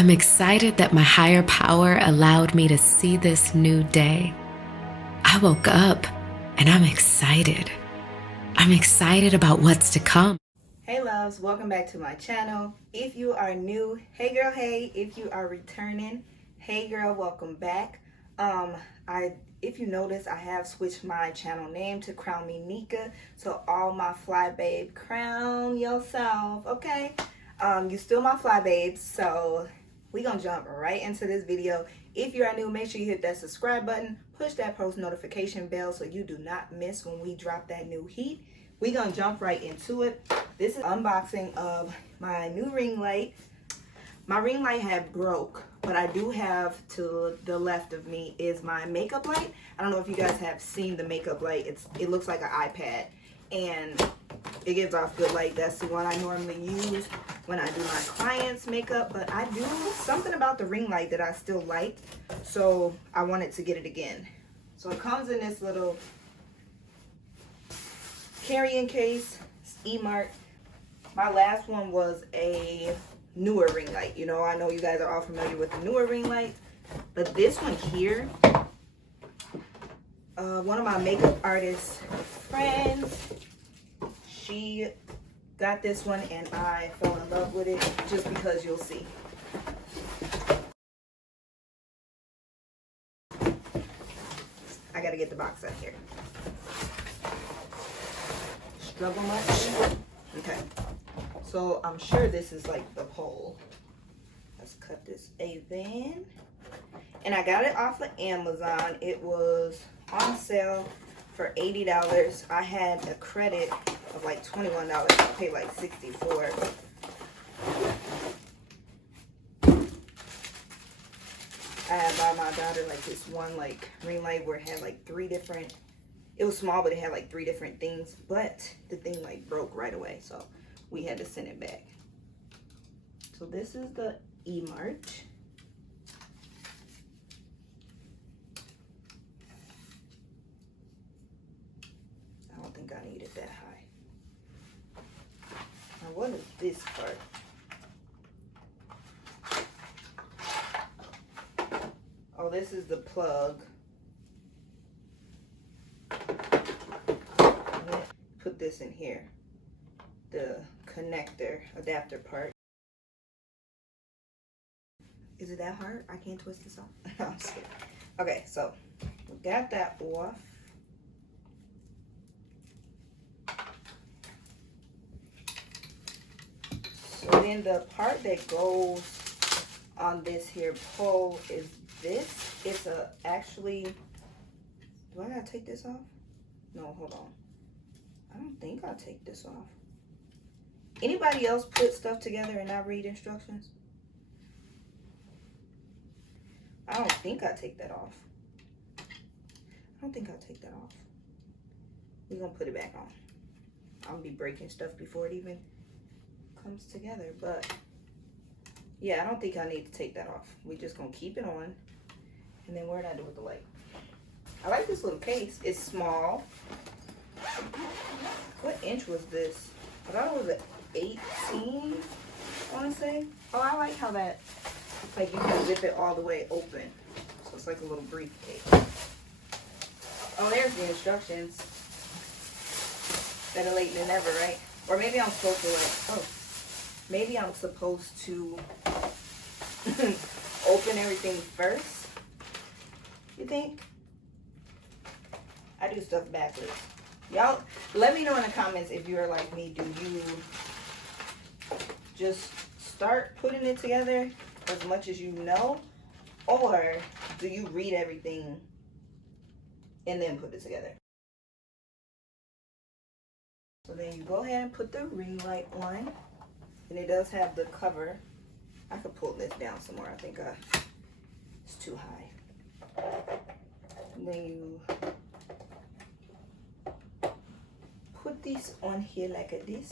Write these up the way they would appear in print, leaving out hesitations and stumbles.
I'm excited that my higher power allowed me to see this new day. I woke up and I'm excited. I'm excited about what's to come. Hey loves, welcome back to my channel. If you are new, hey girl, hey. If you are returning, hey girl, welcome back. If you notice, I have switched my channel name to Crownmeneika. So all my fly babe, crown yourself, okay? You still my fly babes, so we gonna jump right into this video. If you are new, make sure you hit that subscribe button, push that post notification bell so you do not miss when we drop that new heat. We gonna jump right into it. This is unboxing of my new ring light. My ring light had broke, but I do have to the left of me is my makeup light. I don't know if you guys have seen the makeup light. It looks like an iPad and it gives off good light. That's the one I normally use when I do my clients' makeup, but I do something about the ring light that I still like, so I wanted to get it again. So it comes in this little carrying case, E-Mart. My last one was a newer ring light. You know, I know you guys are all familiar with the newer ring lights, but this one here, one of my makeup artist friends, she got this one and I fell in love with it just because you'll see. I gotta get the box out here. Struggle much? Okay. So I'm sure this is like the pole. Let's cut this A-band. And I got it off of Amazon. It was on sale for $80. I had a credit of like $21. I paid like $64. I had bought my daughter like this one like ring light where it had like three different, it was small but it had like three different things, but the thing like broke right away, so we had to send it back. So this is the E-Mart. I don't think I need it that high. Now what is this part? Oh, this is the plug. Put this in here. The connector, adapter part. Is it that hard? I can't twist this off. I'm scared. Okay, so we got that off. So then the part that goes on this here pole is this. It's actually, do I gotta take this off? No, hold on. I don't think I'll take this off. Anybody else put stuff together and not read instructions? I don't think I take that off. I don't think I'll take that off. We're gonna put it back on. I'm gonna be breaking stuff before it even comes together, but yeah, I don't think I need to take that off. We're just gonna keep it on. And then what did I do with the light? I like this little case. It's small. What inch was this? I thought it was an 18, I want to say. Oh, I like how that, like you can zip it all the way open. So it's like a little briefcase. Oh, there's the instructions. Better late than never, right? Or maybe I'm supposed to like, oh, maybe I'm supposed to open everything first. You think? I do stuff backwards. Y'all, let me know in the comments if you're like me. Do you just start putting it together as much as you know? Or do you read everything and then put it together? So then you go ahead and put the ring light on. And it does have the cover. I could pull this down some more. I think it's too high. And then you put this on here like this.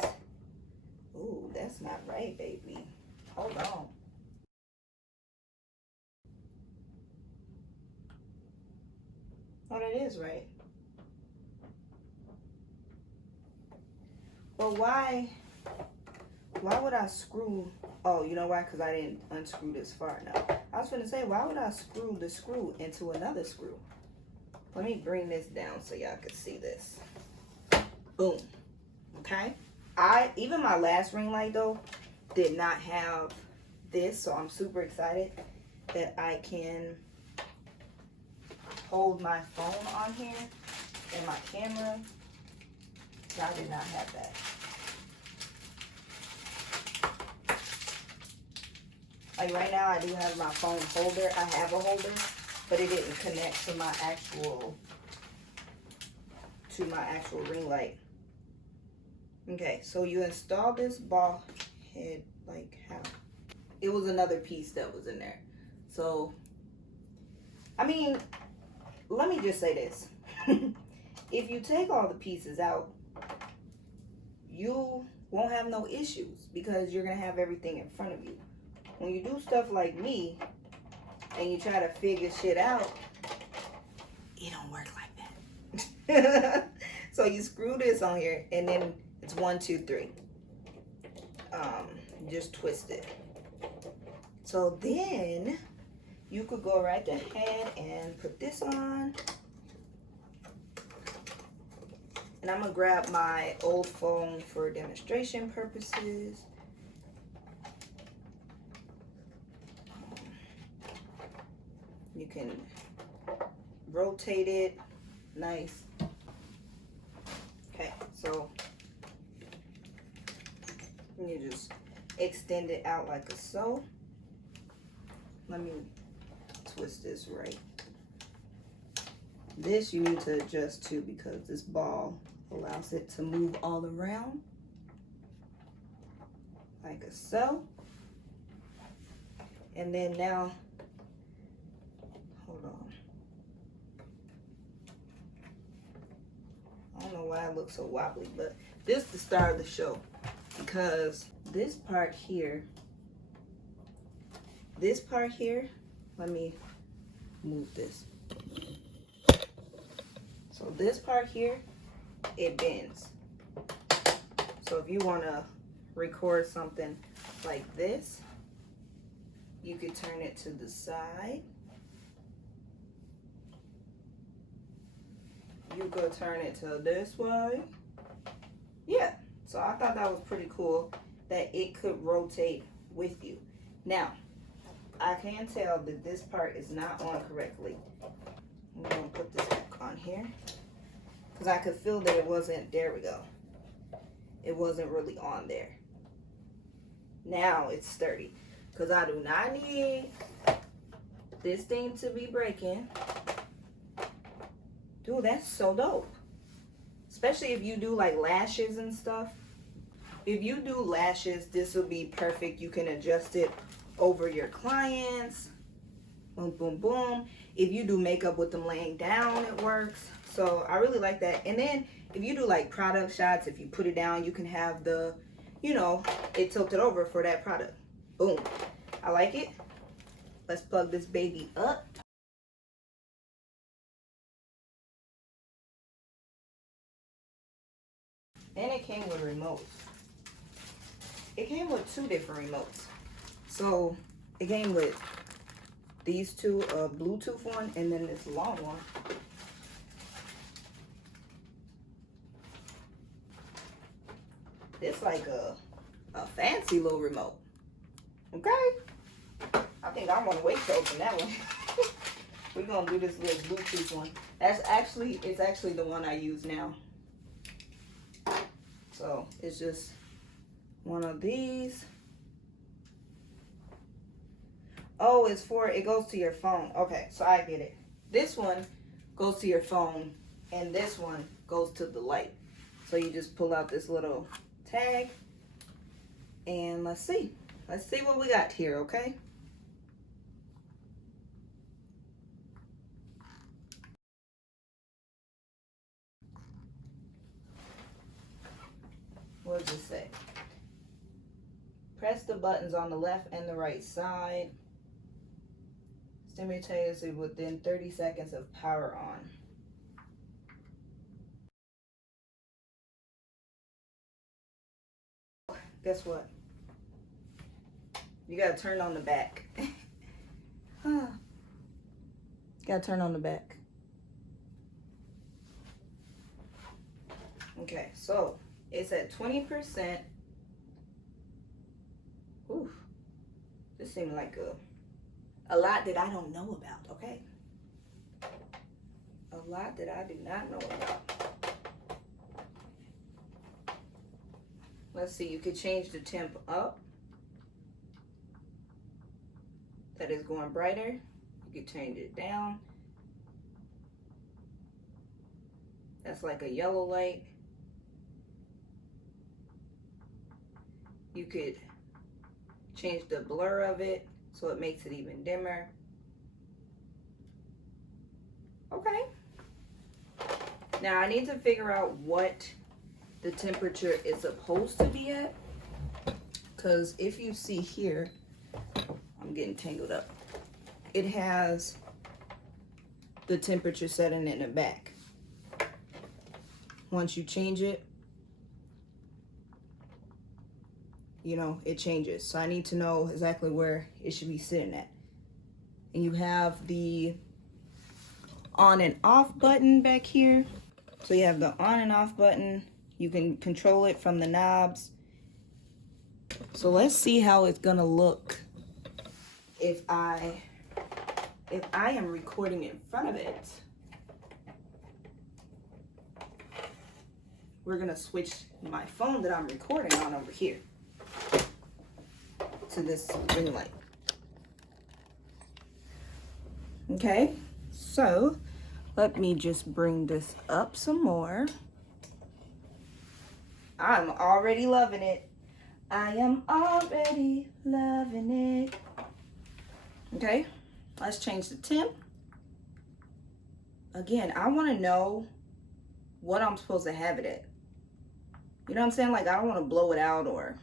Ooh, that's not right, baby. Hold on. Oh, that is right. Well, why would I screw Oh, you know why? Because I didn't unscrew this far enough. I was going to say, why would I screw the screw into another screw? Let me bring this down so y'all can see this. Boom. Okay? Even my last ring light, though, did not have this. So I'm super excited that I can hold my phone on here and my camera. Y'all did not have that. Like right now, I do have my phone holder. I have a holder, but it didn't connect to my actual ring light. Okay, so you install this ball head like how? It was another piece that was in there. So, I mean, let me just say this. If you take all the pieces out, you won't have no issues because you're gonna have everything in front of you. When you do stuff like me and you try to figure shit out, it don't work like that. So you screw this on here and then it's 1, 2, 3. Just twist it. So then you could go right ahead and put this on. And I'm gonna grab my old phone for demonstration purposes. You can rotate it, nice. Okay, so you just extend it out like so. Let me twist this right. This you need to adjust to because this ball allows it to move all around like so. And then now, hold on. I don't know why it looks so wobbly, but this is the star of the show because this part here, let me move this. So this part here, it bends. So if you want to record something like this, you could turn it to the side. You go turn it to this way. Yeah, so I thought that was pretty cool that it could rotate with you. Now, I can tell that this part is not on correctly. I'm gonna put this back on here because I could feel that it wasn't, there we go. It wasn't really on there. Now it's sturdy because I do not need this thing to be breaking. Dude, that's so dope. Especially if you do like lashes and stuff. If you do lashes, this will be perfect. You can adjust it over your clients. Boom, boom, boom. If you do makeup with them laying down, it works. So I really like that. And then if you do like product shots, if you put it down, you can have the, you know, it tilted over for that product. Boom. I like it. Let's plug this baby up. And it came with remotes. It came with 2 different remotes. So it came with these 2, Bluetooth one, and then this long one. It's like a fancy little remote. Okay? I think I want to wait to open that one. We're gonna do this little Bluetooth one. It's actually the one I use now. So it's just one of these. Oh, it goes to your phone. Okay, so I get it. This one goes to your phone and this one goes to the light. So you just pull out this little tag and let's see what we got here, okay? What does it say? Press the buttons on the left and the right side. Simultaneously within 30 seconds of power on. Guess what? You gotta turn on the back. Gotta turn on the back. Okay, so it's at 20%. Ooh, this seemed like a lot that I don't know about, okay? A lot that I do not know about. Let's see, you could change the temp up. That is going brighter. You could change it down. That's like a yellow light. You could change the blur of it so it makes it even dimmer. Okay. Now I need to figure out what the temperature is supposed to be at, because if you see here, I'm getting tangled up. It has the temperature setting in the back. Once you change it, you know, it changes. So I need to know exactly where it should be sitting at. And you have the on and off button back here. So you have the on and off button. You can control it from the knobs. So let's see how it's gonna look if I am recording in front of it. We're gonna switch my phone that I'm recording on over here to this ring light. Okay, so let me just bring this up some more. I'm already loving it. I am already loving it. Okay, let's change the temp. Again, I want to know what I'm supposed to have it at. You know what I'm saying? Like, I don't want to blow it out or...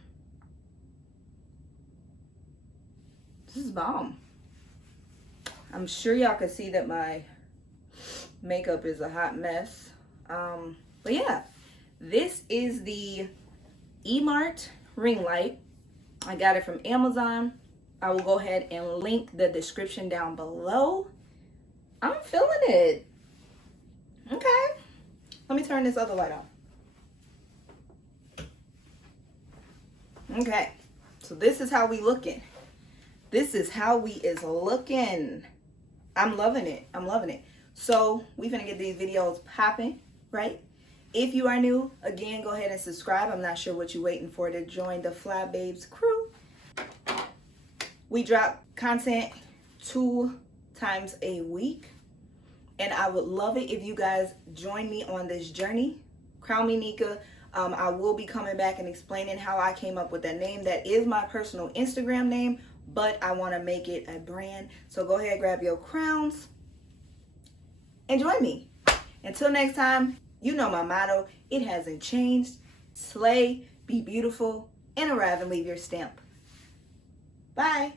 This is bomb. I'm sure y'all can see that my makeup is a hot mess. But yeah, this is the E-Mart ring light. I got it from Amazon. I will go ahead and link the description down below. I'm feeling it. Okay. Let me turn this other light on. Okay. So this is how we looking. This is how we is looking. I'm loving it. I'm loving it. So we finna get these videos popping, right? If you are new, again, go ahead and subscribe. I'm not sure what you're waiting for to join the Fly Babes crew. We drop content 2 times a week. And I would love it if you guys join me on this journey. Crownmeneika. I will be coming back and explaining how I came up with that name. That is my personal Instagram name, but I want to make it a brand. So go ahead, grab your crowns and join me. Until next time, you know my motto. It hasn't changed. Slay, be beautiful, and arrive and leave your stamp. Bye.